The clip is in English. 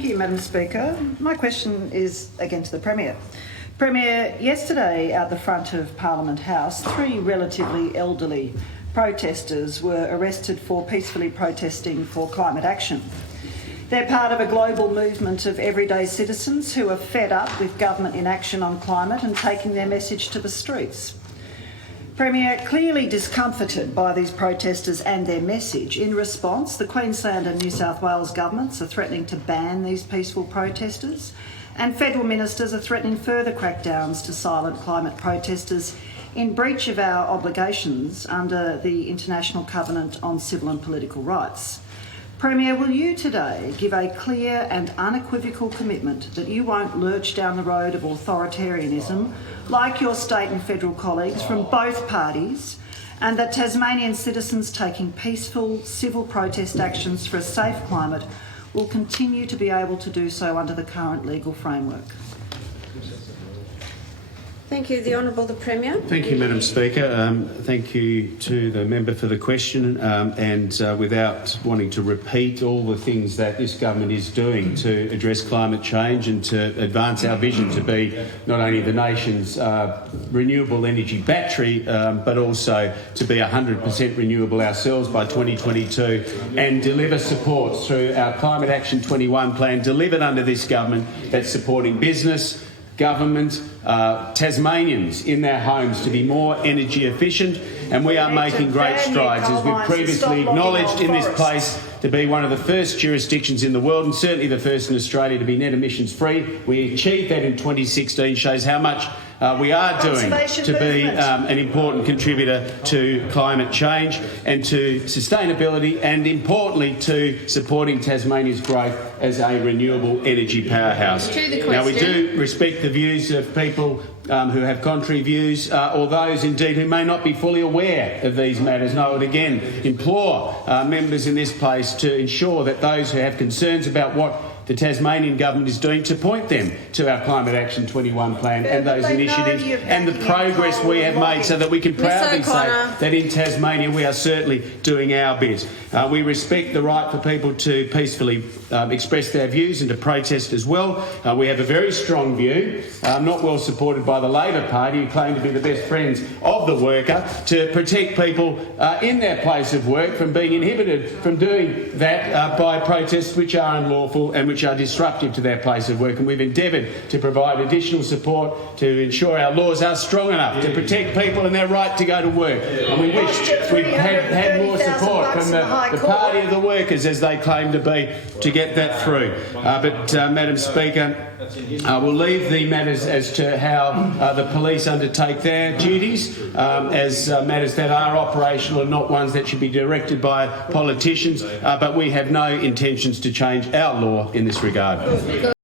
Thank you, Madam Speaker. My question is again to the Premier. Premier, yesterday out the front of Parliament House, 3 relatively elderly protesters were arrested for peacefully protesting for climate action. They're part of a global movement of everyday citizens who are fed up with government inaction on climate and taking their message to the streets. Premier, clearly discomforted by these protesters and their message, in response, the Queensland and New South Wales governments are threatening to ban these peaceful protesters, and federal ministers are threatening further crackdowns to silent climate protesters in breach of our obligations under the International Covenant on Civil and Political Rights. Premier, will you today give a clear and unequivocal commitment that you won't lurch down the road of authoritarianism like your state and federal colleagues from both parties, and that Tasmanian citizens taking peaceful civil protest actions for a safe climate will continue to be able to do so under the current legal framework? Thank you. The Honourable the Premier. Thank you, Madam Speaker. Thank you to the member for the question. Without wanting to repeat all the things that this government is doing to address climate change and to advance our vision to be not only the nation's renewable energy battery, but also to be 100% renewable ourselves by 2022 and deliver support through our Climate Action 21 plan delivered under this government that's supporting business, government, Tasmanians in their homes to be more energy efficient, and we are making great strides, as we've previously acknowledged in this place, to be one of the first jurisdictions in the world and certainly the first in Australia to be net emissions free. We achieved that in 2016, shows how much we are doing to be an important contributor to climate change and to sustainability, and importantly to supporting Tasmania's growth as a renewable energy powerhouse. Now, we do respect the views of people who have contrary views, or those indeed who may not be fully aware of these matters. And I would again implore members in this place to ensure that those who have concerns about what the Tasmanian government is doing to point them to our Climate Action 21 plan and those initiatives and the progress we have made, so that we can proudly say that in Tasmania we are certainly doing our bit. We respect the right for people to peacefully express their views and to protest as well. We have a very strong view, not well supported by the Labor Party, who claim to be the best friends of the worker, to protect people in their place of work from being inhibited from doing that by protests which are unlawful and which are disruptive to their place of work. And we've endeavoured to provide additional support to ensure our laws are strong enough to protect people and their right to go to work. And we wish we'd had more support from the party of the workers, as they claim to be, to get that through. Madam Speaker, we'll leave the matters as to how the police undertake their duties as matters that are operational and not ones that should be directed by politicians, but we have no intentions to change our law in this regard.